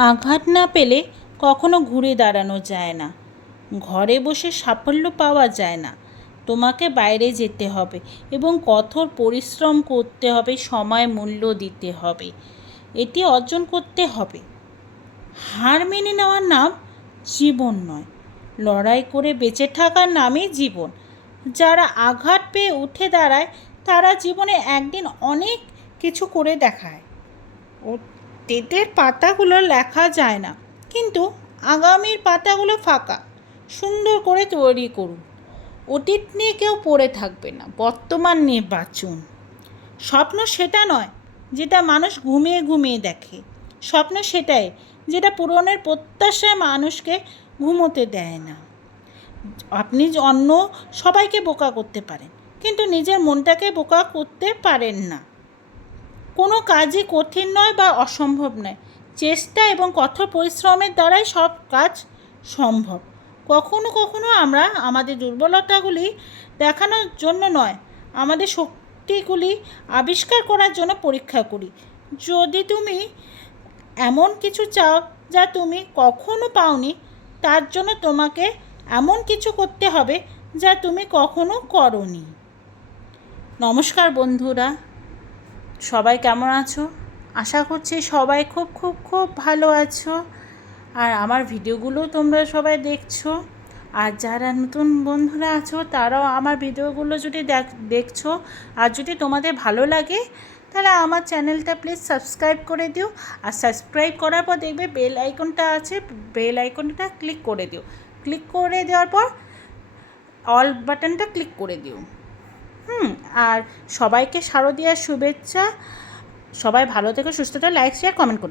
আঘাত না পেলে কখনো ঘুরে দাঁড়ানো যায় না। ঘরে বসে সাফল্য পাওয়া যায় না। তোমাকে বাইরে যেতে হবে এবং কঠোর পরিশ্রম করতে হবে, সময় মূল্য দিতে হবে, এটি অর্জন করতে হবে। হার মেনে নেওয়ার নাম জীবন নয়, লড়াই করে বেঁচে থাকার নামই জীবন। যারা আঘাত পেয়ে উঠে দাঁড়ায় তারা জীবনে একদিন অনেক কিছু করে দেখায়। অতীতের পাতাগুলো লেখা যায় না, কিন্তু আগামীর পাতাগুলো ফাঁকা। সুন্দর করে তৈরি করুন। অতীত নিয়ে কেউ পড়ে থাকবে না, বর্তমান নিয়ে বাঁচুন। স্বপ্ন সেটা নয় যেটা মানুষ ঘুমিয়ে ঘুমিয়ে দেখে। স্বপ্ন সেটাই যেটা পূরণের প্রত্যাশায় মানুষকে ঘুমোতে দেয় না। আপনি অন্য সবাইকে বোকা করতে পারেন, কিন্তু নিজের মনটাকে বোকা করতে পারেন না। কোনো কাজই কঠিন নয় বা অসম্ভব নয়। চেষ্টা এবং কঠোর পরিশ্রমের দ্বারাই সব কাজ সম্ভব। কখনো কখনো আমরা আমাদের দুর্বলতাগুলি দেখানোর জন্য নয়, আমাদের শক্তিগুলি আবিষ্কার করার জন্য পরীক্ষা করি। যদি তুমি এমন কিছু চাও যা তুমি কখনো পাওনি, তার জন্য তোমাকে এমন কিছু করতে হবে যা তুমি কখনো করোনি। নমস্কার বন্ধুরা, সবাই কেমন আছো? আশা করছি সবাই খুব খুব খুব ভালো আছো। আর আমার ভিডিওগুলো তোমরা সবাই দেখছো। আর যারা নতুন বন্ধুরা আছো তারাও আমার ভিডিওগুলো যদি দেখছো, আর যদি তোমাদের ভালো লাগে তাহলে আমার চ্যানেলটা প্লিজ সাবস্ক্রাইব করে দিও। আর সাবস্ক্রাইব করার পর দেখবে বেল আইকনটা আছে, বেল আইকনটা ক্লিক করে দিও। ক্লিক করে দেওয়ার পর অল বাটনটা ক্লিক করে দিও। আর সবাইকে শারদীয়ার শুভেচ্ছা। সবাই ভালো থেকো, সুস্থ থেকো, লাইক শেয়ার কমেন্ট করে